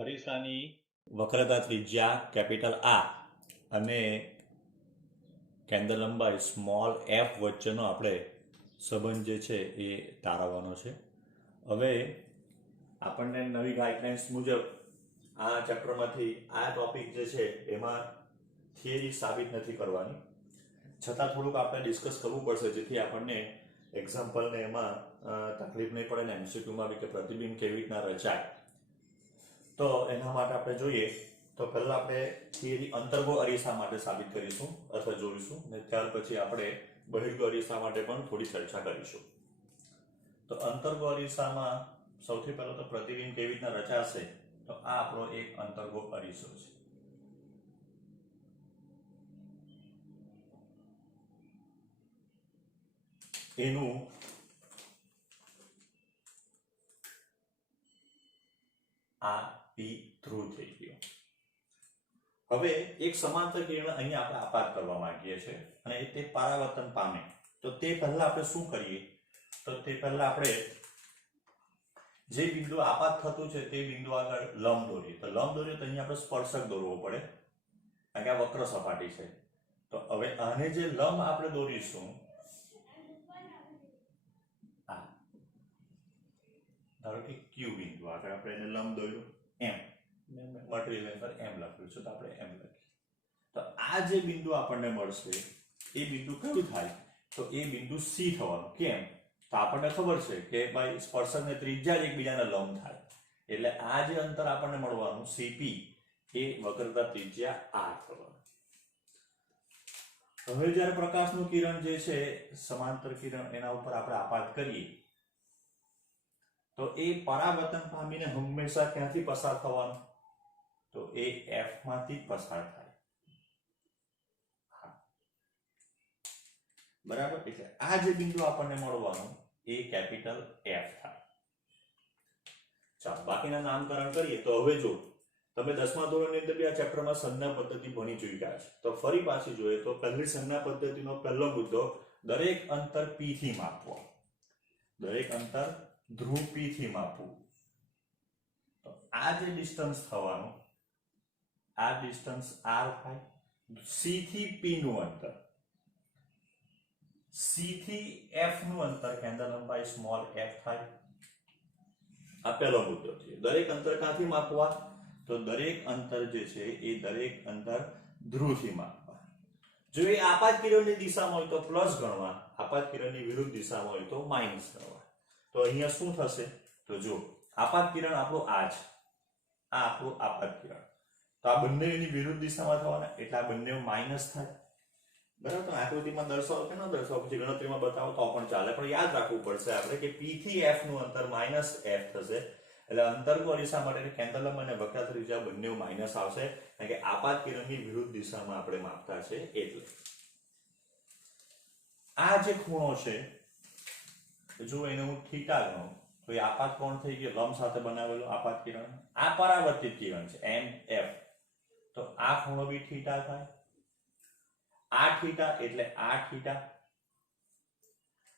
અરીસાની વક્રતા ત્રિજ્યા capital R અને કેન્દ્ર લંબાઈ સ્મોલ એફ વચ્ચેનો આપણે સંબંધ જે છે એ તારવવાનો છે. હવે આપણને નવી ગાઈડલાઇન્સ મુજબ આ ચેપ્ટરમાંથી આ ટોપિક જે છે એમાં થિયરી સાબિત નથી કરવાની, છતાં થોડુંક આપણે ડિસ્કસ કરવું પડશે જેથી આપણને એક્ઝામ્પલને એમાં તકલીફ નહીં પડે ને એમસીક્યુમાં બી કે પ્રતિબિંબ કેવી રીતના રચાય. તો એના માટે આપણે જોઈએ તો પહેલા આપણે થિયરી અંતર્ગો અરીસા માટે સાબિત કરીશું અથવા જોઈશું ને ત્યાર પછી આપણે બહિર્ગો અરીસા માટે પણ થોડી ચર્ચા કરીશું. તો અંતર્ગો અરીસામાં સૌથી પહેલો તો પ્રતિબિંબ કેવી રીતના રચાશે, તો આ આપણો એક અંતર્ગો અરીસો છે. એનું આ પી થ્રુ થઈ ગયો. હવે એક સમાંતર કિરણ અહીંયા આપણે આપાત કરવા માંગીએ છીએ અને તે પરાવર્તન પામે. તો તે પહેલા આપણે શું કરીએ, તો તે પહેલા આપણે જે બિંદુ આપાત થતું છે તે બિંદુ આગળ લંબ દોરીએ. તો લંબ દોરીએ તો અહીંયા આપણે સ્પર્શક દોરવો પડે કારણ કે આ વક્ર સપાટી છે. તો હવે આને જે લંબ આપણે દોરીશું, ધારો કે ક્યુ બિંદુ આગળ આપણે એને લંબ દોર્યું એમ, મટીરીયલ પર એમ લખ્યું છે તો આપણે એમ લખીએ. તો આ જે બિંદુ આપણને મળશે એ બિંદુ કયું થાય, તો એ બિંદુ સી થવાનું. કેમ, તો આપણને ખબર છે કે ભાઈ સ્પર્શક ને ત્રિજ્યા એકબીજાના લંબ થાય, એટલે આ જે અંતર આપણને મળવાનું સીપી એ વક્રતા ત્રિજ્યા આર થવાનું. હવે જ્યારે પ્રકાશનું કિરણ જે છે સમાંતર કિરણ એના ઉપર આપણે આપાત કરીએ તો એ પરાવર્તન પામીને હંમેશા ક્યાંથી પસાર થવાનું, તો એ એફ માંથી પસાર થાય. બરાબર, એટલે આ જે બિંદુ આપણને મળવાનું એ કેપિટલ એફ થાય. ચાલો બાકીના નામકરણ કરીએ. તો હવે જો તમે 10મા ધોરણની અંદર આ ચેપ્ટરમાં સંજ્ઞા પદ્ધતિ ભણી ચૂક્યા છે, તો ફરી પાછી જોઈએ તો પહેલી સંજ્ઞા પદ્ધતિનો પહેલો મુદ્દો દરેક અંતર પી થી માપવો. દરેક અંતર ધ્રુવ પી થી માપવું. તો આ જે ડિસ્ટન્સ થવાનું, આ ડિસ્ટન્સ આર થાય. સી થી પી નું અંતર, સી થી એફ નું અંતર કેન્દ્ર લંબાઈ સ્મોલ એફ થાય. આ પહેલો મુદ્દો છે. દરેક અંતર ક્યાંથી માપવા, તો દરેક અંતર જે છે એ દરેક અંતર ધ્રુવથી માપવા. જો એ આપાત કિરણની દિશામાં હોય તો પ્લસ ગણવા, આપાત કિરણની વિરુદ્ધ દિશામાં હોય તો માઈનસ ગણવા. તો અહીંયા શું થશે, તો જો આપાત કિરણ આપણો આ છે, આ આપણું આપાત કિરણ, તો આ બંને એની વિરુદ્ધ દિશામાં થવાના એટલે આ બંને માઈનસ થાય. બરાબર, તો આકૃતિમાં દર્શાવો કે ન દર્શાવો, પછી ગણતરીમાં બતાવો તો પણ ચાલે, પણ યાદ રાખવું પડશે આપણે કે પી થી એફ નું અંતર માઈનસ એફ થશે. એટલે અંતર્ગો અરીસા માટે કેન્દ્ર લંબ અને વક્રતા ત્રિજ્યા બંને માઈનસ આવશે કારણ કે આપાત કિરણની વિરુદ્ધ દિશામાં આપણે માપતા છે. એટલે આ જે ખૂણો છે જો એને હું થીટા ગણું તો એ આપાત કોણ થઈ ગયો, લંબ સાથે બનાવેલો આપાત કિરણ. આ પરાવર્તિત કિરણ છે એમ એફ, તો આ ખૂણો બી થીટા થાય. આ થીટા એટલે આ થીટા.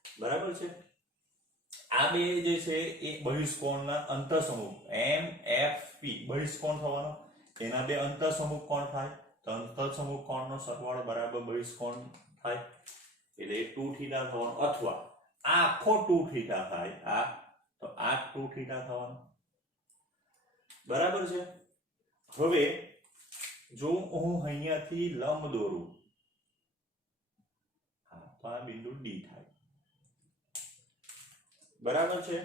બરાબર છે. આ બે જે છે એ બહિષ્કોણના અંતઃસમૂહ એમ એફ પી બહિષ્કોણ થવાનો, એના બે અંતઃસમૂહ કોણ થાય, તો અંતઃસમૂહ કોણનો સરવાળો બરાબર બહિષ્કોણ થાય એટલે એ 2 થીટા થવાનો. અથવા આ આખો 2 થીટા થાય, આ તો આ 2 થીટા થવાનો. બરાબર છે. હવે જો હું અહીંયાથી લંબ દોરું, તો આ બિંદુ ડી થાય. બરાબર છે.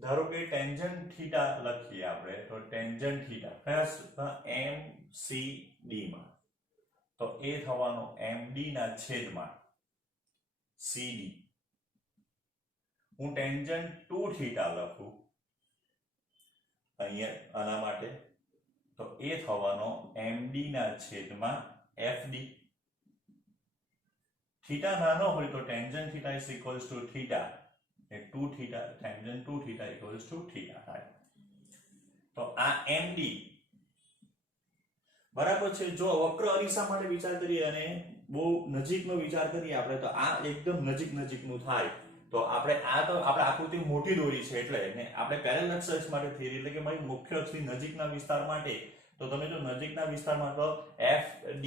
ધારો કે ટેન્જન્ટ થીટા લખીએ આપણે, તો ટેન્જન્ટ થીટા કયા એમ સી ડી માં, તો એ થવાનો એમ ડી ના છેદમાં સી ડી. હું ટેન્જન્ટ 2 થીટા લખું અહીંયા આના માટે, તો એ થવાનો એમ ડી ના છેદમાં એફ ડી. થીટા નાનો હોય તો tangent theta is equals to theta, A 2 theta tangent 2 theta equals to theta થાય. તો આ md બરાબર છે. જો વક્ર અરીસા માટે વિચાર કરીએ અને બહુ નજીકનો વિચાર કરીએ આપણે, તો આ એકદમ નજીકનું થાય તો આપણે આકૃતિ મોટી દોરી છે એટલે ને આપણે પેરેલલ અક્ષ માટે થિયરી એટલે કે ભાઈ મુખ્ય અક્ષની નજીકના વિસ્તાર માટે તો તમે જો નજીકના વિસ્તારમાં તો F D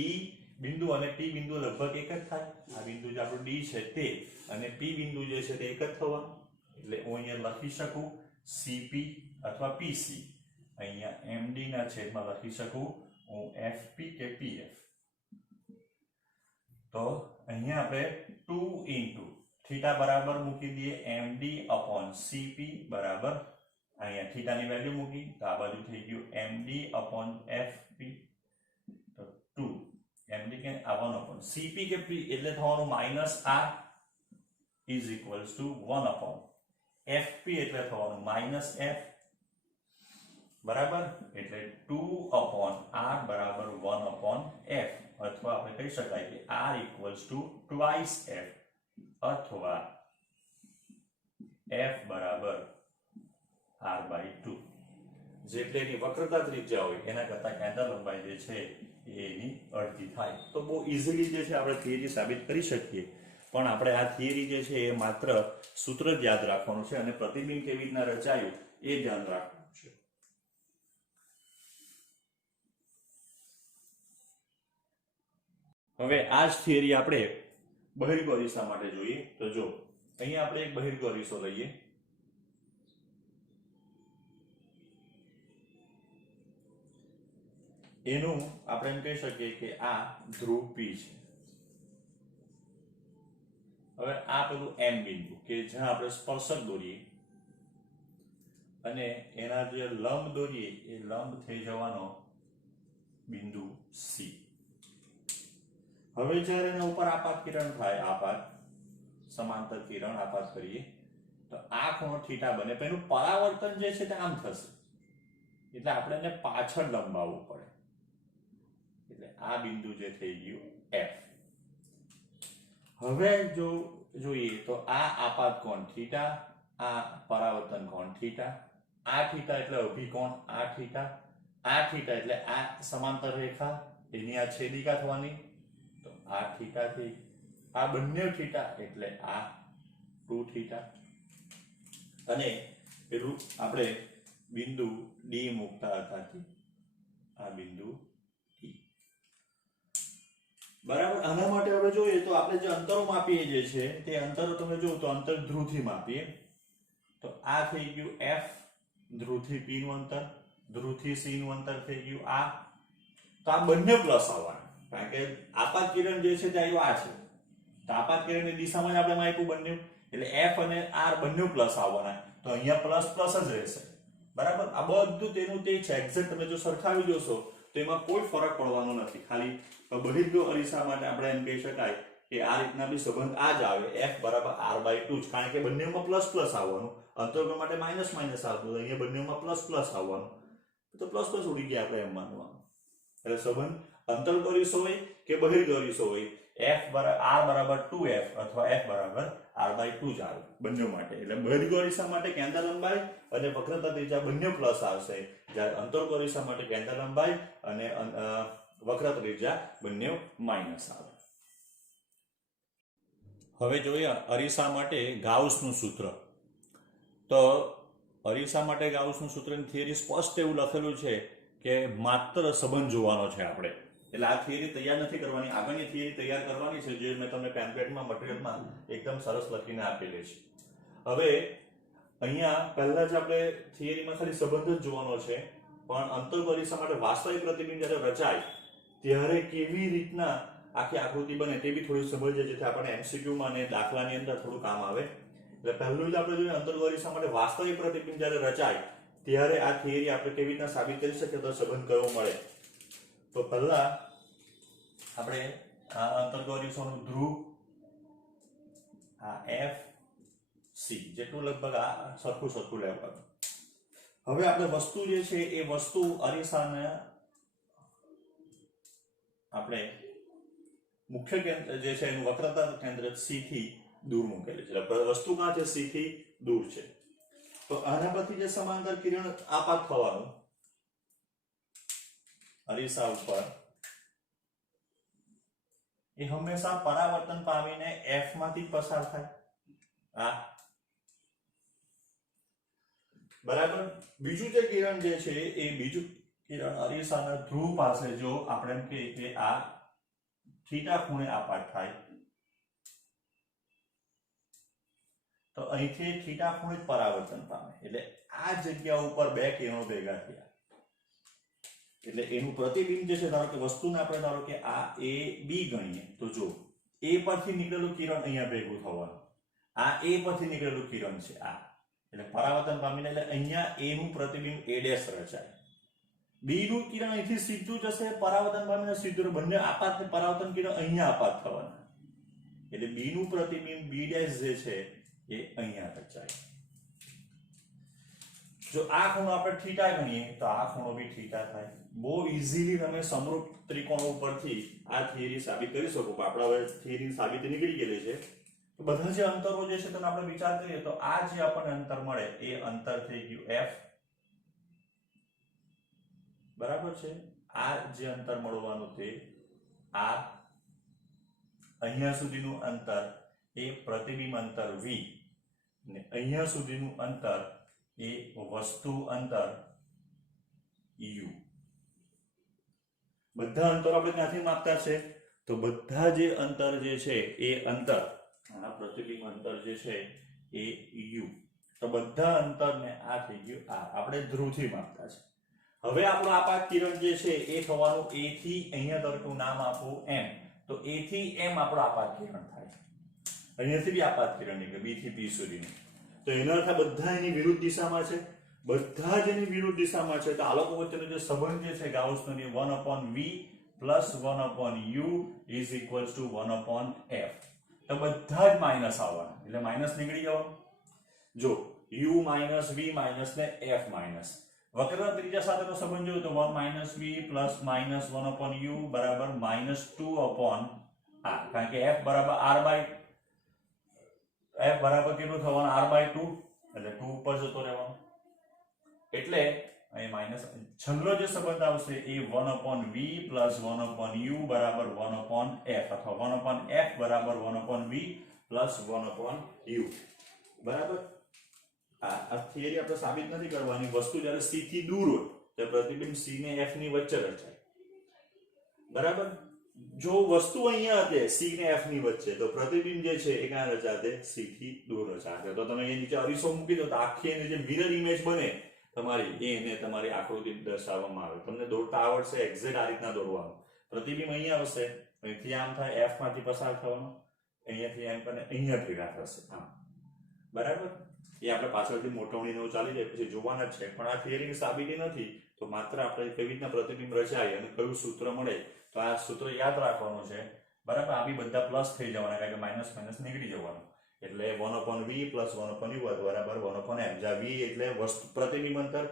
બિંદુ અને P બિંદુ લગભગ એક જ થાય. આ બિંદુ જે આપણું D છે તે અને P બિંદુ જે છે તે એક જ થવાનું. એટલે હું અહીંયા લખી શકું CP અથવા PC. અહીંયા MD ના છેદમાં લખી શકું હું FP કે PF. તો અહીંયા આપણે 2 into થીટા બરાબર મૂકી દઈએ MD/CP બરાબર અહીંયા થીટાની વેલ્યુ મૂકી તો આ બાજુ થઈ ગયું MD/FP તો 2 MD કે આ 1/CP કે P એટલે થવાનું -R is equals to 1/FP એટલે થવાનું -F બરાબર એટલે 2/R બરાબર 1/F અથવા આપણે કહી શકાય કે R equals to twice F અથવા F બરાબર R/2 જે પ્લેનની વક્રતા ત્રિજ્યા હોય એના કરતા કેન્દ્ર લંબાઈ જે છે એની અડધી થાય. તો બહુ ઈઝીલી જે છે આપણે થિયરી સાબિત કરી શકીએ પણ આપણે આ થિયરી જે છે એ માત્ર સૂત્ર જ યાદ રાખવાનું છે અને પ્રતિબિંબ કેવી રીતના રચાયું એ ધ્યાન રાખવાનું છે. હવે આ જ થિયરી આપણે બહિર્ગોળ અરીસા માટે જોઈએ તો જો અહીંયા આપણે એક બહિર્ગોળ અરીસો લઈએ એનું આપણે એમ કહી શકીએ કે આ ધ્રુવ P છે. હવે આ પેલું M બિંદુ કે જ્યાં આપણે સ્પર્શક દોરીએ અને એના જે લંબ દોરીએ એ લંબ થઈ જવાનો બિંદુ C. હવે જ્યારે એના ઉપર આપાત કિરણ થાય આપાત સમાંતર કિરણ આપાત કરીએ તો આ ખૂણો થીટા બને પણ એનું પરાવર્તન જે છે તે આમ થશે એટલે આપણે એને પાછળ લંબાવવું પડે એટલે આ બિંદુ જે થઈ ગયું F. હવે જો જોઈએ તો આ આપાત કોણ થીટા આ પરાવર્તન કોણ થીટા આ થીટા એટલે અભિકોણ આ થીટા એટલે આ સમાંતર રેખા એની આ છેદિકા થવાની તો આ થીટા થી આ બંને થીટા એટલે આ 2 થીટા અને પેલું આપણે બિંદુ D મૂકતા હતા આ બિંદુ E બરાબર. આના માટે હવે જોઈએ તો આપણે જે અંતરો માપીએ જે છે તે અંતરો તમે જો તો અંતર ધ્રુવથી માપીએ તો આ થઈ ગયું F ધ્રુવથી P નું અંતર ધ્રુવથી C નું અંતર થઈ ગયું આ તો આ બંને પ્લસ આવવાના કારણ કે આપાત કિરણ જે છે તે આવ્યું આ છે તો આપાત કિરણની દિશામાં જ આપણે માપ્યું બંને એટલે F અને R બંને પ્લસ આવવાના તો અહીંયા પ્લસ પ્લસ જ રહેશે બરાબર. આ બધું તેનું તે છે એક્ઝેક્ટ તમે જો સરખાવી જોશો તો એમાં કોઈ ફરક પડવાનો નથી. ખાલી બહિર્ગોળ અરીસા માટે આપણે એમ કહી શકાય કે આ રીતના બી સંબંધ આ જ આવે F બરાબર R/2 જ કારણ કે બંનેમાં પ્લસ પ્લસ આવવાનું અંતરગોળ માટે માઇનસ માઇનસ આવતું અહીંયા બંનેમાં પ્લસ પ્લસ આવવાનું તો પ્લસ પ્લસ ઉડી ગયા આપણે એમ માનવાનું. એટલે સંબંધ અંતરગોળ અરીસો હોય કે બહિર્ગોળ અરીસો હોય R બરાબર 2F અથવા F બરાબર R/2 જ આવે બંને માટે. એટલે બહિર્ગોળ અરીસા માટે કેન્દ્ર લંબાઈ અને વક્રતા ત્રિજ્યા બંને પ્લસ આવશે જ્યારે અંતરગોળ અરીસા માટે કેન્દ્ર લંબાઈ અને વક્રતા ત્રિજ્યા બંને માઇનસ આવે. હવે જોઈએ અરીસા માટે ગાઉસનું સૂત્ર. તો અરીસા માટે ગાઉસનું સૂત્રની થિયરી સ્પષ્ટ એવું લખેલું છે કે માત્ર સંબંધ જોવાનો છે આપણે એટલે આ થિયરી તૈયાર નથી કરવાની આગળની થિયરી તૈયાર કરવાની છે જે મેં તમને પેમ્પલેટમાં મટીરીયલમાં એકદમ સરસ લખીને આપેલી છે. હવે અહીંયા પહેલા જ આપણે થિયરીમાં ખાલી સંબંધ જ જોવાનો છે પણ અંતરગોળ અરીસા માટે વાસ્તવિક પ્રતિબિંબ જ્યારે રચાય ત્યારે કેવી રીતના આખી આકૃતિ બને તે બી થોડી સમજીએ જેથી આપણને MCQ માં અને દાખલાની અંદર થોડું કામ આવે. એટલે પહેલું જ આપણે જોઈએ અંતરગોળ અરીસા માટે વાસ્તવિક પ્રતિબિંબ જ્યારે રચાય ત્યારે આ થિયરી આપણે કેવી રીતના સાબિત કરી શકીએ તો સંબંધ કયો મળે. તો પહેલા આપણે આ અંતરગોળ અરીસાનું ધ્રુવ આ F C જેટલું લગભગ આ સરખું લેવાનું. હવે આપણે વસ્તુ જે છે એ વસ્તુ અરીસાને આપણે મુખ્ય કેન્દ્ર જે છે એનું વક્રતા કેન્દ્ર C થી દૂર મૂકેલી છે એટલે વસ્તુ કાં છે C થી દૂર છે. તો આના પરથી જે સમાંતર કિરણ આપાત થવાનું અરીસા ઉપર એ હંમેશા પરાવર્તન પામીને F માંથી પસાર થાય આ બરાબર. બીજું જે કિરણ જે છે એ બીજું કિરણ અરીસાના ધ્રુવ પાસે જો આપણે એમ કહીએ કે આ થીટા ખૂણે આપાત થાય તો અહીંથી થીટા ખૂણે જ પરાવર્તન પામે, એટલે આ જગ્યા ઉપર બે કિરણો ભેગા થયા એટલે એનું પ્રતિબિંબ જે છે, ધારો કે વસ્તુને આપણે ધારો કે આ એ બી ગણીએ તો જો એ પરથી નીકળેલું કિરણ અહીંયા ભેગું થવાનું, આ એ પરથી નીકળેલું કિરણ છે આ, એટલે પરાવર્તન પામીને એટલે અહીંયા એ નું પ્રતિબિંબ એ ડેશ રચાય, બી નું કિરણ અહીંથી સીધું જશે પરાવર્તન પામીને સીધું, બંને આપાત ને પરાવર્તન કિરણ અહીંયા આપાત થવાના, એટલે બી નું પ્રતિબિંબ બી ડેશ જે છે એ અહીંયા રચાય. જો આ ખૂણો આપણે થીટા ગણીએ તો આ ખૂણો બી થીટા થાય. બહુ ઇઝીલી તમે સમરૂપ ત્રિકોણો ઉપરથી આ થિયરી સાબિત કરી શકો. આપણે હવે થિયરી સાબિતી નીકળી ગયેલી છે. તો બધા જે અંતરો જે છે તેનો આપણે વિચાર કરીએ તો આ જે આપણને અંતર મળે એ અંતર થઈ ગયું f, બરાબર છે. આ જે અંતર મળવાનું તે આ, અહીંયા સુધીનું અંતર એ પ્રતિબિંબ અંતર v, ને અહીંયા સુધીનું અંતર એ વસ્તુ અંતર u. બધા અંતરો આપણે ક્યાંથી માપતા છે તો બધા જે અંતર જે છે એ અંતર, આ પ્રતિબિંબ અંતર જે છે એ u, તો બધા અંતરને આ થઈ ગયું આ આપણે ધ્રુવથી માપતા છે. હવે આપણો આપાત કિરણ જે છે એ થવાનું a થી, અહીંયા તરફનું નામ આપવું m, તો a થી m આપણો આપાત કિરણ થાય. અહીંયાથી બી આપાત કિરણ નીકળે b થી p સુધીનું, તો એનો અર્થ બધા એની વિરુદ્ધ દિશામાં છે, બધા જ એની વિરુદ્ધ દિશામાં છે. તો આ લોકો વચ્ચેનો જે સંબંધ જે છે ગાઉસનો નિયમ 1/v + 1/u = 1/f, તો બધા જ માઈનસ આવવાના, એટલે માઈનસ નીકળી જવાનું. જો u માઈનસ v માઈનસ ને f માઈનસ, વક્રના ત્રિજ્યા સાથેનો સંબંધ જોયો તો 1 - v + -1/u બરાબર -2/r, કારણ કે f બરાબર કેટલું થવાનું r/2, એટલે 2 ઉપર જતો રહેવાનો, એટલે અહીં માઈનસ છેલ્લો જે સંબંધ આવશે એ 1/v + 1/u બરાબર 1/f, અથવા 1/f બરાબર 1/v + 1/u. બરાબર. આ થિયરી આપણે સાબિત નથી કરવાની. વસ્તુ જ્યારે c થી દૂર હોય તો પ્રતિબિંબ c ને f ની વચ્ચે રચાય. બરાબર. જો વસ્તુ અહીંયા હશે c ને f ની વચ્ચે, તો પ્રતિબિંબ જે છે એ ક્યાં રચાશે? c થી દૂર રચાશે. તો તમે અહીંયા નીચે અરીસો મૂકી દો તો આખી એની જે મિરર ઇમેજ બને તમારી, એને તમારી આકૃતિ દર્શાવવામાં આવે. તમને દોરતા આવડશે એક્ઝેક્ટ આ રીતના દોરવાનું. પ્રતિબિંબ અહીંયા આવશે, અહીંથી આમ થાય, f માંથી પસાર થવાનો, અહીંયાથી એમ કરીને અહીંયા ભેગા થશે આમ. બરાબર. એ આપણે પાછળથી મોટવણીનું ચાલી જાય પછી જોવાના જ છે, પણ આ થિયરીની સાબિતી નથી. તો માત્ર આપણે કેવી રીતના પ્રતિબિંબ રચાય અને કયું સૂત્ર મળે, તો આ સૂત્ર યાદ રાખવાનું છે. બરાબર. આ બી બધા પ્લસ થઈ જવાના, કારણ કે માઇનસ માઇનસ નીકળી જવાનું, એટલે 1/v + 1/u બરાબર 1/f, જ્યાં v એટલે વસ્તુ પ્રતિબિંબ અંતર,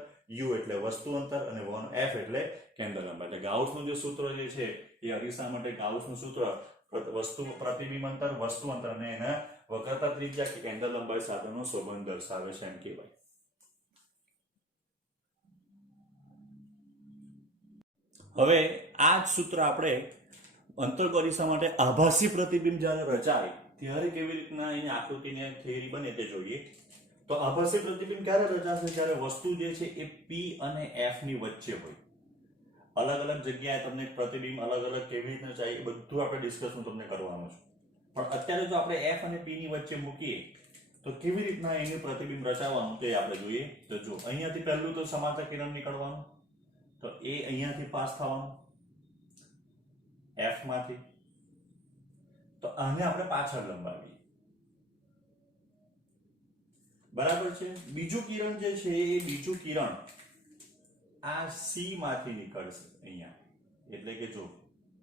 u એટલે વસ્તુ અંતર, અને 1f એટલે કેન્દ્ર લંબાઈ. એટલે ગાઉસનું જે સૂત્ર જે છે એ અરીસા માટે ગાઉસનું સૂત્ર વસ્તુ પ્રતિબિંબ અંતર, વસ્તુ અંતર અને એના વક્રતા ત્રિજ્યા કે કેન્દ્ર લંબાઈ સાથેનો સંબંધ દર્શાવે છે એમ કહેવાય. હવે આ જ સૂત્ર આપણે અંતર્ગત અરીસા માટે આભાસી પ્રતિબિંબ જ્યારે રચાય ત્યારે કેવી રીતના એની આકૃતિને થિયરી બને તે જોઈએ. તો આભાસી પ્રતિબિંબ ક્યારે રચાશે? જ્યારે વસ્તુ જે છે એ p અને f ની વચ્ચે હોય. અલગ અલગ જગ્યાએ તમને પ્રતિબિંબ અલગ અલગ કેવી રીતના ચાહીએ એ બધું આપણે ડિસ્કસ હું તમને કરવાનું છું. પણ અત્યારે જો આપણે f અને p ની વચ્ચે મૂકીએ તો કેવી રીતના એનું પ્રતિબિંબ રચાવવાનું તે આપણે જોઈએ. તો જો અહીંયાથી પહેલું તો સમાંતર કિરણ નીકળવાનું, તો એ અહીંયાથી પાસ થવાનું f માંથી, તો આને આપણે પાછળ લંબાવીએ. બરાબર છે. બીજું કિરણ જે છે એ બીજું કિરણ આ c માંથી નીકળશે અહીંયા, એટલે કે જો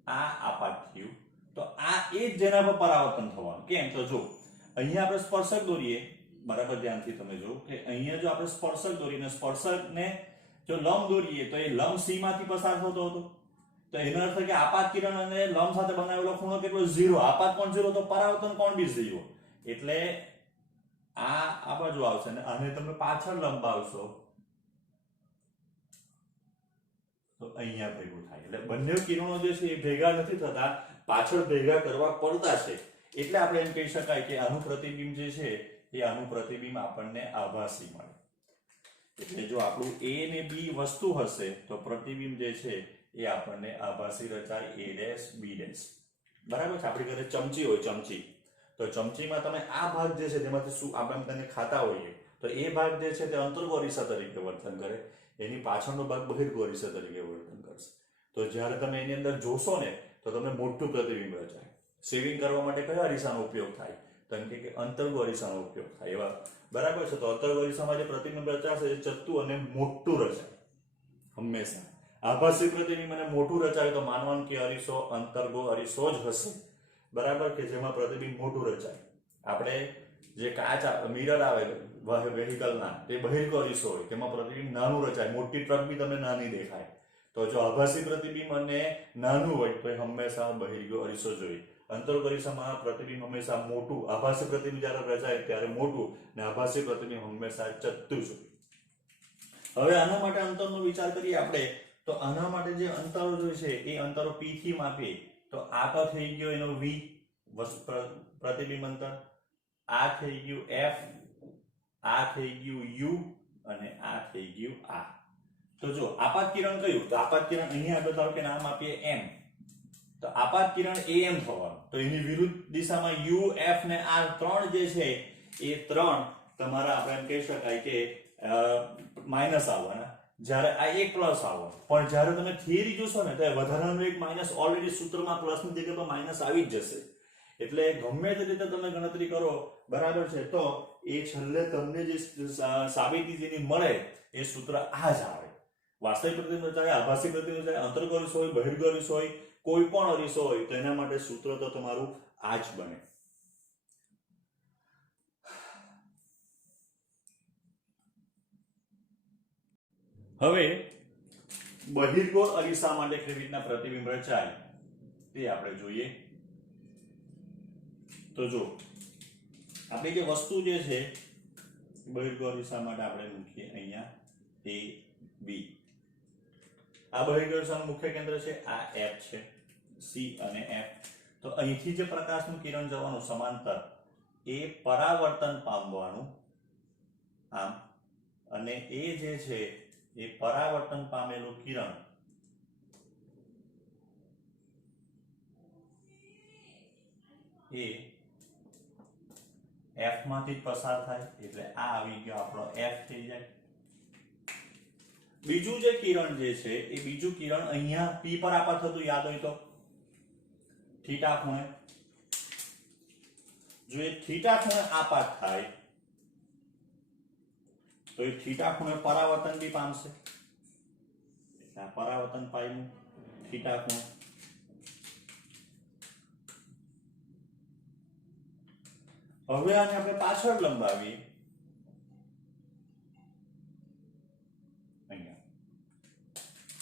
આ આપાત થયું તો આ એ જ જેના પર પરાવર્તન થવાનું. કેમ? તો જો અહીંયા આપણે સ્પર્શક દોરીએ, બરાબર ધ્યાનથી તમે જો કે અહીંયા જો આપણે સ્પર્શક દોરીને સ્પર્શકને જો લંબ દોરીએ તો એ લંબ c માંથી પસાર થતો હતો, તો એનો અર્થ કે આપાત કિરણ અને લંબ સાથે બનાવેલો ખૂણો કેટલો? 0. આપાત કોણ 0 તો પરાવર્તન કોણ બી 0, એટલે આ બાજુ આવશે અને આને તમે પાછળ લંબાવશો તો અહીંયા ભેગું થાય. એટલે બંને કિરણો જે છે એ ભેગા નથી થતા, પાછળ ભેગા કરવા પડતા છે. એટલે આપણે એમ કહી શકાય કે આનું પ્રતિબિંબ જે છે એ આનું પ્રતિબિંબ આપણને આભાસી મળે. એટલે જો આપણું a ને b વસ્તુ હશે તો પ્રતિબિંબ જે છે એ આપણને આભાસી રચાય a ડેશ b ડેશ. બરાબર છે. આપણી ઘરે ચમચી હોય, ચમચી, તો ચમચીમાં તમે આ ભાગ જે છે તેમાંથી શું આપણે તેને ખાતા હોઈએ તો એ ભાગ જે છે તે અંતર્ગો અરીસા તરીકે વર્તન કરે, એની પાછળનો ભાગ બહિર્ગો અરીસા તરીકે વર્તન કરશે. તો જ્યારે તમે એની અંદર જોશો ને તો તમને મોટું પ્રતિબિંબ રચાય. સેવિંગ કરવા માટે કયા અરીસાનો ઉપયોગ થાય? તો એમ કે અંતર્ગો અરીસાનો ઉપયોગ થાય. એવા બરાબર છે. તો અંતર્ગો અરીસામાં જે પ્રતિબિંબ રચાશે એ ચત્તું અને મોટું રચાય હંમેશા. આભાસી પ્રતિબિંબ અને મોટું રચાય તો માનવાનું કે અરીસો અંતર્ગો અરીસો જ હશે. બરાબર, કે જેમાં પ્રતિબિંબ મોટું રચાય. આપણે જે કાચ મિરર આવે વેહિકલના તે બહિર્ગો અરીસો હોય, તેમાં પ્રતિબિંબ નાનું રચાય. મોટી ટ્રક બી તમને નાની દેખાય. તો જો આભાસી પ્રતિબિંબ અને નાનું હોય તો એ હંમેશા બહિર્ગો અરીસો જોઈએ. અંતર્ગો અરીસામાં પ્રતિબિંબ હંમેશા મોટું, આભાસી પ્રતિબિંબ જ્યારે રચાય ત્યારે મોટું અને આભાસી પ્રતિબિંબ હંમેશા ચત્તું જોઈએ. હવે આના માટે અંતરનો વિચાર કરીએ આપણે, તો આના માટે જે અંતરો જે છે એ અંતરો p થી માપીએ તો આ તો થઈ ગયો એનો v પ્રતિબિંબ અંતર, આ થઈ ગયું f, આ થઈ ગયું u અને આ થઈ ગયું r. તો જો આપાત કિરણ કયું? તો આપાત કિરણ અહીંયા આપણે ધારો કે નામ આપીએ m, તો આપાત કિરણ am થવાનું. તો એની વિરુદ્ધ દિશામાં u, f ને r ત્રણ જે છે એ ત્રણ તમારા આપણે એમ કહી શકાય કે માઈનસ આવવાના, જ્યારે આ એક પ્લસ આવવાનો. પણ જ્યારે તમે થિયરી જોશો ને તો વધારાનું એક માઈનસ ઓલરેડી સૂત્રમાં પ્લસની જગ્યાએ પર માઈનસ આવી જ જશે. એટલે ગમે તે રીતે તમે ગણતરી કરો, બરાબર છે, તો એ છેલ્લે તમને જે સાબિતી જેની મળે એ સૂત્ર આ જ આવે. વાસ્તવિક પ્રતિબિંબ ચાહે આભાસી પ્રતિબિંબ ચાહે અંતર્ગો અરીસો હોય, બહિર્ગો અરીસો હોય, કોઈ પણ અરીસો હોય તો એના માટે સૂત્ર તો તમારું આ જ બને. હવે બહિર્ગો અરીસા માટે કેવી રીતના પ્રતિબિંબ રચાય તે આપણે જોઈએ. તો જો આપણી જે વસ્તુ જે છે બહિર્ગો અરીસા માટે આપણે મૂકીએ અહીંયા a b. આ બહિર્ગો અરીસાનું મુખ્ય કેન્દ્ર છે, આ f છે, c અને f. તો અહીંથી જે પ્રકાશનું કિરણ જવાનું સમાંતર એ પરાવર્તન પામવાનું આમ, અને એ જે છે એ પરાવર્તન પામેલું કિરણ એ f માંથી પસાર થાય એટલે આ આવી ગયો આપણો f થઈ જાય. બીજું જે કિરણ જે છે એ બીજું કિરણ અહીંયા p પર આપાત થતું યાદ હોય તો થીટા ખૂણે. જો એ થીટા ખૂણે આપાત થાય તો એ થીટા ખૂણે પરાવર્તન બી પામશે. એટલે આ પરાવર્તન પામ્યું થીટા ખૂણે. હવે આને આપણે પાછળ લંબાવીએ અહીંયા.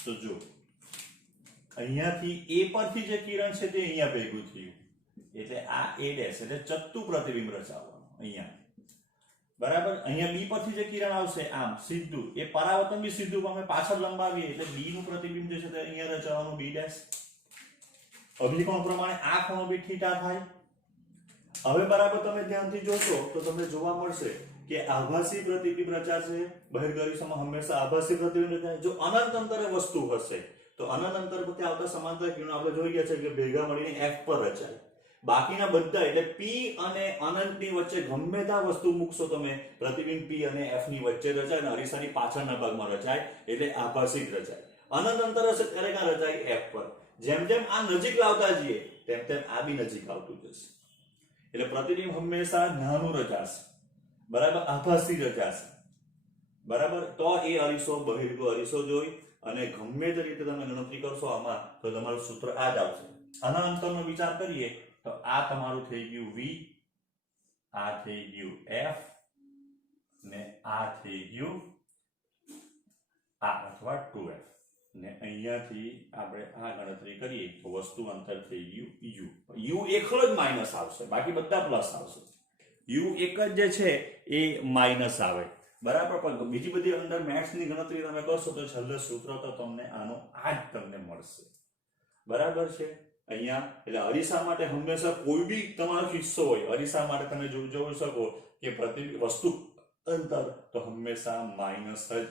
તો જો અહીંયાથી a પરથી જે કિરણ છે તે અહીંયા ભેગું થયું એટલે આ a ડેશ એટલે ચત્તુ પ્રતિબિંબ રચાવવાનું અહીંયા. બરાબર, અહીંયા b પરથી જે કિરણ આવશે આમ સીધું, એ પરાવર્તન બી સીધું પામે. પાછળ લંબાવીએ એટલે b નું પ્રતિબિંબ જે છે તે અહીંયા રચાવવાનું b ડેશ. અભિકોણ પ્રમાણે આ ખૂણો બી થીટા થાય. હવે બરાબર તમે ધ્યાનથી જોશો તો તમને જોવા મળશે કે આભાસી પ્રતિબિંબ રચાશે. બહિર્ગો અરીસામાં હંમેશા આભાસી પ્રતિબિંબ રચાય. જો અનંત અંતરે વસ્તુ હશે તો અનંત અંતર પરથી આવતા સમાંતર કિરણો આપણે જોઈ ગયા છે કે ભેગા મળીને f પર રચાય. બાકીના બધા એટલે p અને અનંતની વચ્ચે ગમે ત્યાં વસ્તુ મૂકશો તમે, પ્રતિબિંબ p અને f ની વચ્ચે રચાય અને અરીસાની પાછળના ભાગમાં રચાય એટલે આભાસી જ રચાય. અનંત અંતર હશે ત્યારે ક્યાં રચાય? f પર. જેમ જેમ આ નજીક લાવતા જઈએ તેમ તેમ આ બી નજીક આવતું જશે. એટલે પ્રતિબિંબ હંમેશા નાનું રચાશે, બરાબર, આભાસી રચાશે. બરાબર, તો એ અરીસો બહિર્ગો અરીસો જોઈ અને ગમે તે રીતે તમે ગણતરી કરશો આમાં તો તમારું સૂત્ર આ જ આવશે. આના અંતરનો વિચાર કરીએ તો આ તમારું થઈ ગયું v, આ થઈ ગયું f ને આ થઈ ગયું આ અથવા 2f. ને અહીંયાથી આપણે આ ગણતરી કરીએ તો વસ્તુ અંતર થઈ ગયું u. u એકલો જ માઈનસ આવશે, બાકી બધા પ્લસ આવશે. u એક જ જે છે એ માઈનસ આવે. બરાબર, પણ બીજી બધી અંદર મેથ્સ ની ગણતરી તમે કરશો તો છેલ્લે સૂત્ર તો તમને આનો આ જ તમને મળશે. બરાબર છે. અહીંયા એટલે અરીસા માટે હંમેશા કોઈ બી તમારો કિસ્સો હોય, અરીસા માટે તમે જોઈ શકો કે વસ્તુ અંતર તો હંમેશા માઇનસ જ